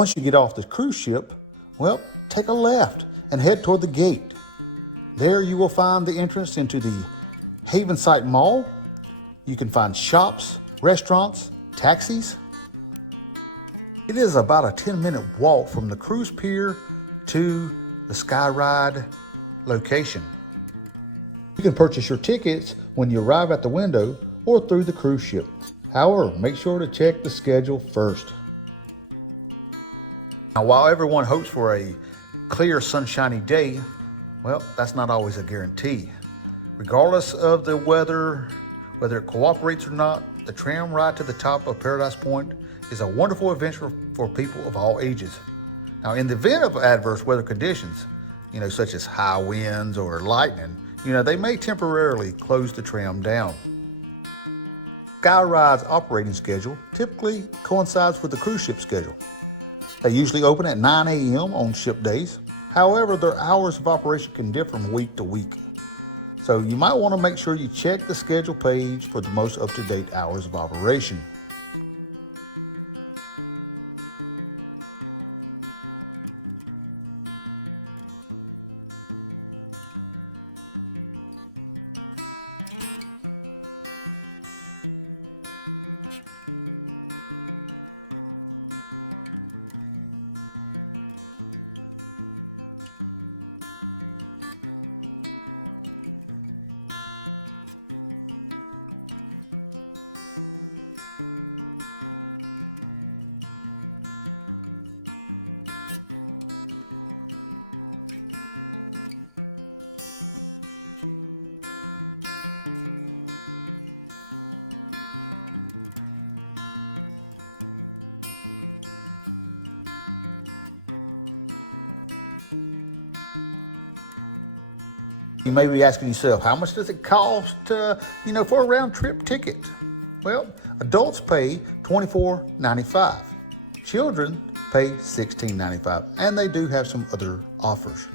Once you get off the cruise ship, well, take a left and head toward the gate. There you will find the entrance into the Havenside Mall. You can find shops, restaurants, taxis. It is about a 10-minute walk from the cruise pier to the Skyride location. You can purchase your tickets when you arrive at the window or through the cruise ship. However, make sure to check the schedule first. Now, while everyone hopes for a clear, sunshiny day, well, that's not always a guarantee. Regardless of the weather, whether it cooperates or not, the tram ride to the top of Paradise Point is a wonderful adventure for people of all ages. Now, in the event of adverse weather conditions, such as high winds or lightning, they may temporarily close the tram down. Skyride's operating schedule typically coincides with the cruise ship schedule. They usually open at 9 a.m. on ship days. However, their hours of operation can differ from week to week. So you might want to make sure you check the schedule page for the most up-to-date hours of operation. You may be asking yourself, how much does it cost, for a round-trip ticket? Well, adults pay $24.95. Children pay $16.95, and they do have some other offers.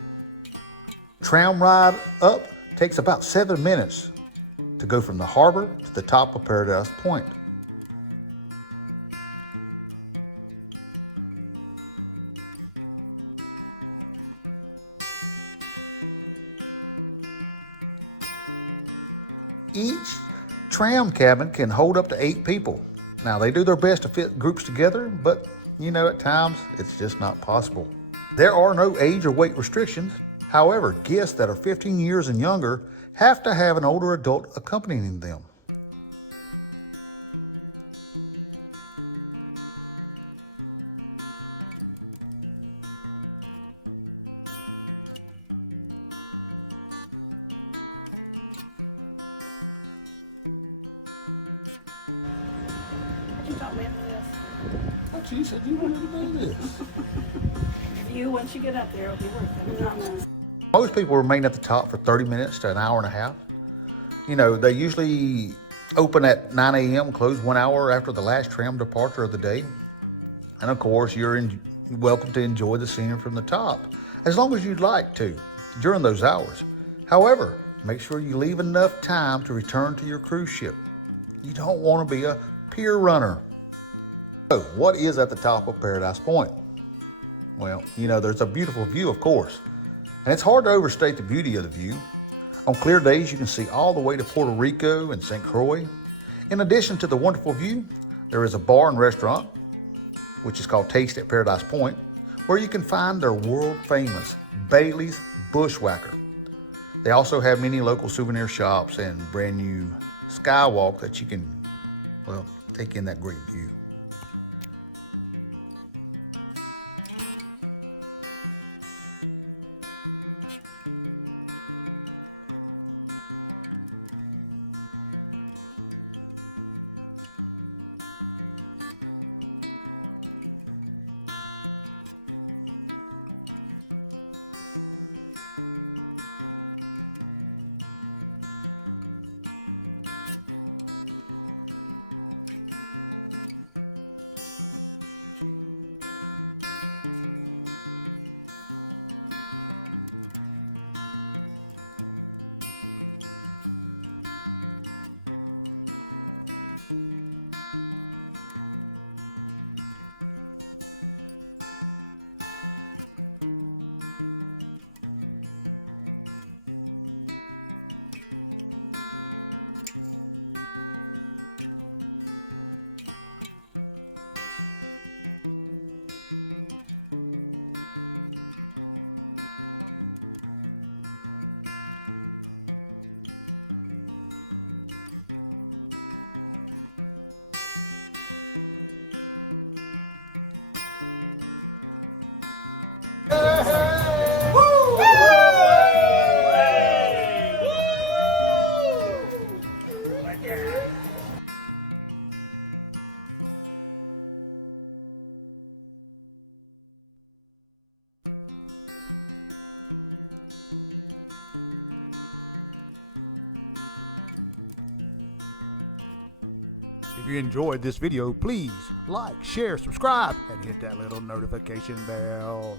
Tram ride up takes about 7 minutes to go from the harbor to the top of Paradise Point. Each tram cabin can hold up to 8 people. Now, they do their best to fit groups together, but at times it's just not possible. There are no age or weight restrictions. However, guests that are 15 years and younger have to have an older adult accompanying them. You said you wanted to do this. View once you get up there, it'll be worth it. I promise. Most people remain at the top for 30 minutes to an hour and a half. They usually open at 9 a.m., close 1 hour after the last tram departure of the day. And of course, you're welcome to enjoy the scenery from the top, as long as you'd like to, during those hours. However, make sure you leave enough time to return to your cruise ship. You don't want to be a pier runner. So, what is at the top of Paradise Point? Well, there's a beautiful view, of course, and it's hard to overstate the beauty of the view. On clear days, you can see all the way to Puerto Rico and St. Croix. In addition to the wonderful view, there is a bar and restaurant, which is called Taste at Paradise Point, where you can find their world-famous Baileys Bushwacker. They also have many local souvenir shops and brand new Skywalk that you can, take in that great view. you enjoyed this video, please like, share, subscribe, and hit that little notification bell.